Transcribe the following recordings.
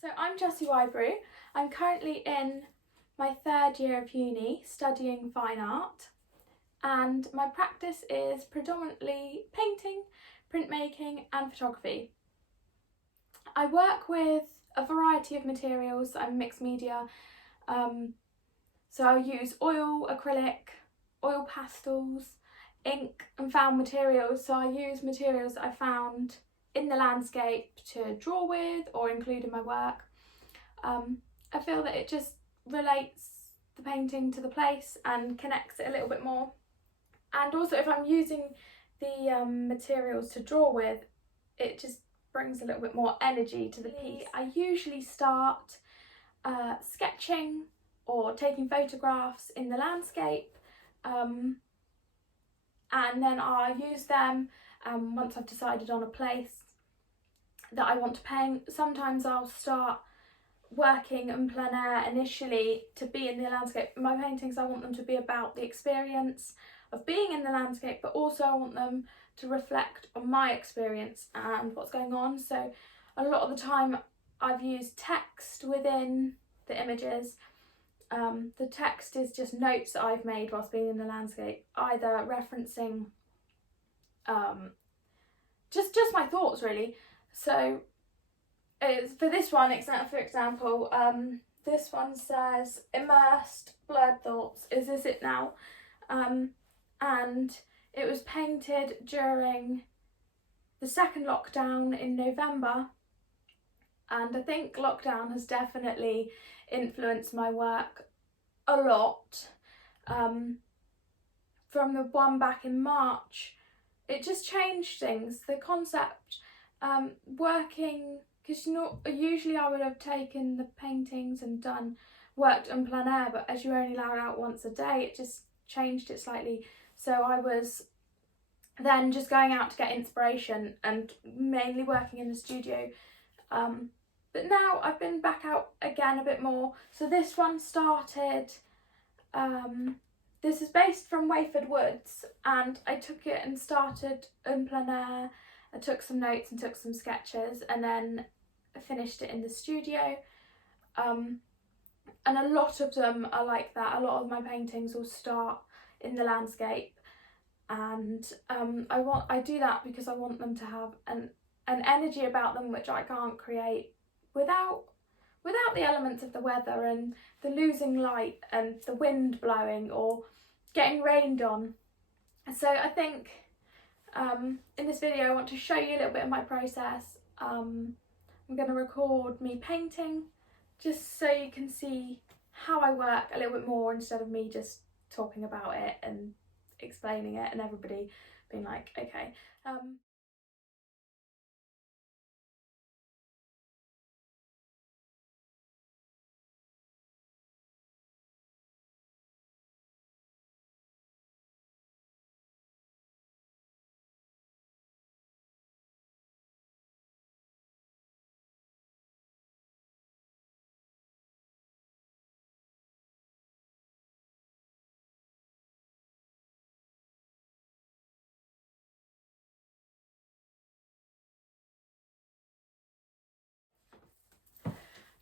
So I'm Jessie Wybrew. I'm currently in my third year of uni studying fine art, and my practice is predominantly painting, printmaking and photography. I work with a variety of materials. I'm mixed media, so I'll use oil, acrylic, oil pastels, ink and found materials. So I use materials that I found in the landscape to draw with or include in my work. I feel that it just relates the painting to the place and connects it a little bit more. And also if I'm using the materials to draw with, it just brings a little bit more energy to the piece. I usually start sketching or taking photographs in the landscape, and then I use them once I've decided on a place that I want to paint. Sometimes I'll start working in plein air initially to be in the landscape. In my paintings I want them to be about the experience of being in the landscape, but also I want them to reflect on my experience and what's going on. So a lot of the time I've used text within the images. The text is just notes that I've made whilst being in the landscape, either referencing just my thoughts really. So for this one, for example, this one says, immersed, blurred thoughts, is this it now? And it was painted during the second lockdown in November, and I think lockdown has definitely influenced my work a lot. From the one back in March, it just changed things. The concept, working, because usually I would have taken the paintings and worked in plein air, but as you're only allowed out once a day, it just changed it slightly. So I was then just going out to get inspiration and mainly working in the studio. But now I've been back out again a bit more. So this one started, this is based from Wayford Woods, and I took it and started in plein air. I took some notes and took some sketches, and then I finished it in the studio. And a lot of them are like that. A lot of my paintings will start in the landscape, and I do that because I want them to have an energy about them which I can't create without the elements of the weather and the losing light and the wind blowing or getting rained on. So I think in this video I want to show you a little bit of my process. I'm going to record me painting just so you can see how I work a little bit more, instead of me just talking about it and explaining it and everybody being like, okay.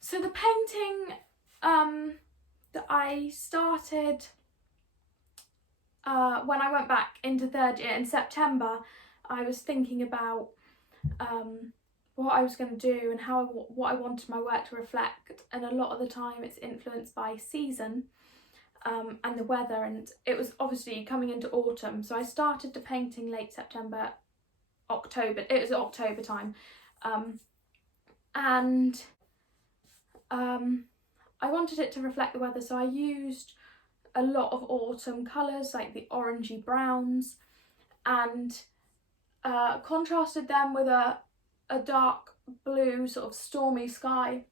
So the painting that I started when I went back into third year in September, I was thinking about what I was going to do and what I wanted my work to reflect, and a lot of the time it's influenced by season and the weather, and it was obviously coming into autumn, so I started the painting late September, October. It was October time, and I wanted it to reflect the weather, so I used a lot of autumn colours like the orangey browns, and contrasted them with a dark blue sort of stormy sky.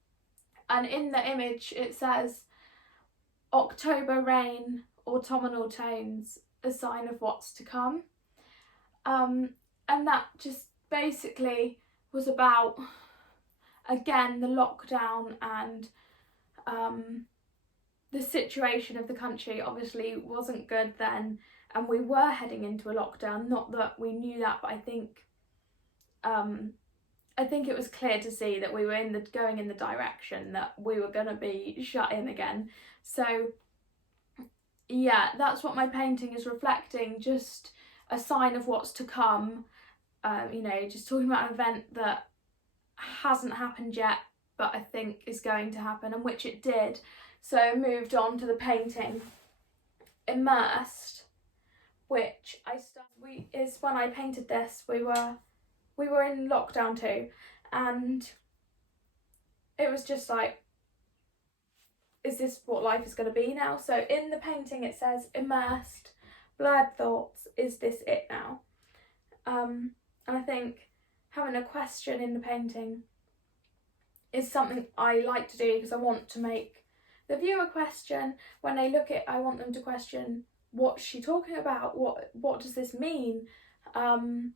And in the image it says October rain, autumnal tones, a sign of what's to come. And that just basically was about, again, the lockdown and the situation of the country obviously wasn't good then, and we were heading into a lockdown. Not that we knew that, but I think I think it was clear to see that we were going in the direction that we were going to be shut in again. So yeah, that's what my painting is reflecting, just a sign of what's to come. You know, just talking about an event that hasn't happened yet, but I think is going to happen, and which it did. So I moved on to the painting Immersed, which is when I painted this. We were in lockdown too, and it was just like, is this what life is going to be now? So in the painting it says immersed, blurred thoughts, is this it now? And I think having a question in the painting is something I like to do, because I want to make the viewer question. When they look at it, I want them to question, what's she talking about? What does this mean? And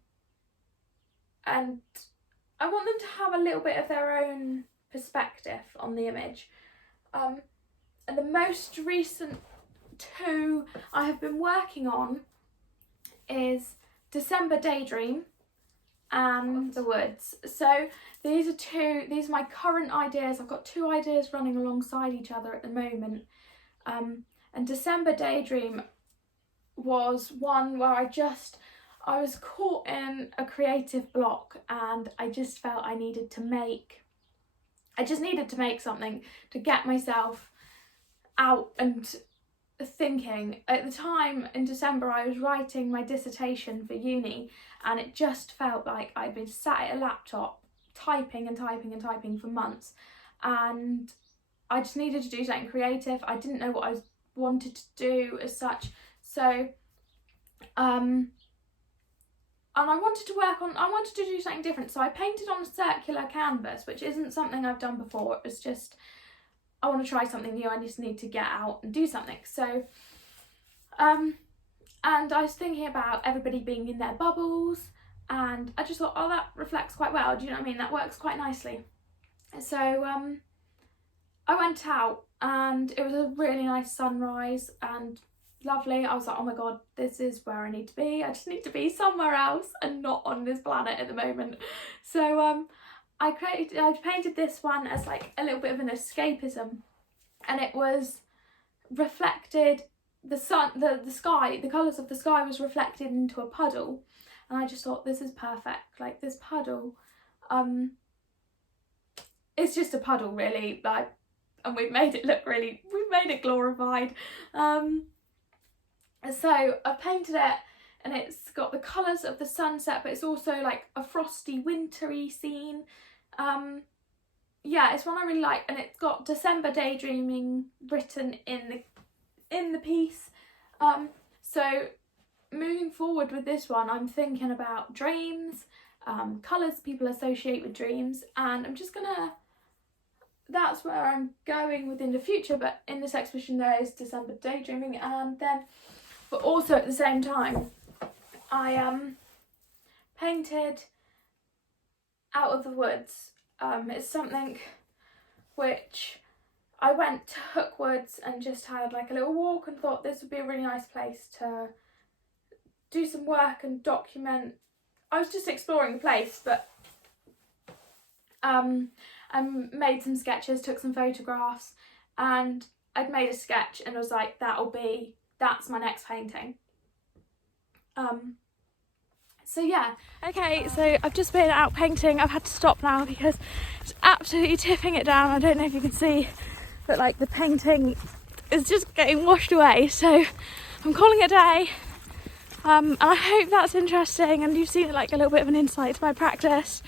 I want them to have a little bit of their own perspective on the image. And the most recent two I have been working on is December Daydream and The Woods. So these are my current ideas. I've got two ideas running alongside each other at the moment. And December Daydream was one where I was caught in a creative block, and I just felt I needed to make something to get myself out and thinking. At the time in December I was writing my dissertation for uni, and it just felt like I'd been sat at a laptop typing and typing and typing for months, and I just needed to do something creative. I didn't know what I wanted to do as such, so and I wanted to do something different, so I painted on a circular canvas, which isn't something I've done before. It was just, I want to try something new, I just need to get out and do something. So and I was thinking about everybody being in their bubbles, and I just thought, oh, that reflects quite well, do you know what I mean, that works quite nicely. So I went out, and it was a really nice sunrise and lovely. I was like, oh my god, this is where I need to be. I just need to be somewhere else and not on this planet at the moment. So I painted this one as like a little bit of an escapism, and it was reflected, the sun, the sky, the colours of the sky was reflected into a puddle, and I just thought, this is perfect. Like, this puddle, it's just a puddle really, like, and we've made it glorified. So I've painted it, and it's got the colours of the sunset, but it's also like a frosty, wintry scene. Yeah, it's one I really like, and it's got December Daydreaming written in the piece. So moving forward with this one, I'm thinking about dreams, colours people associate with dreams, and that's where I'm going within the future. But in this exhibition there is December Daydreaming, but also at the same time I painted Out of the Woods. It's something which I went to Hookwoods and just had like a little walk, and thought this would be a really nice place to do some work and document. I was just exploring the place, but I made some sketches, took some photographs, and I'd made a sketch and I was like, that's my next painting. So yeah. Okay, so I've just been out painting. I've had to stop now because it's absolutely tipping it down. I don't know if you can see, but like the painting is just getting washed away. So I'm calling it a day. And I hope that's interesting and you've seen like a little bit of an insight to my practice.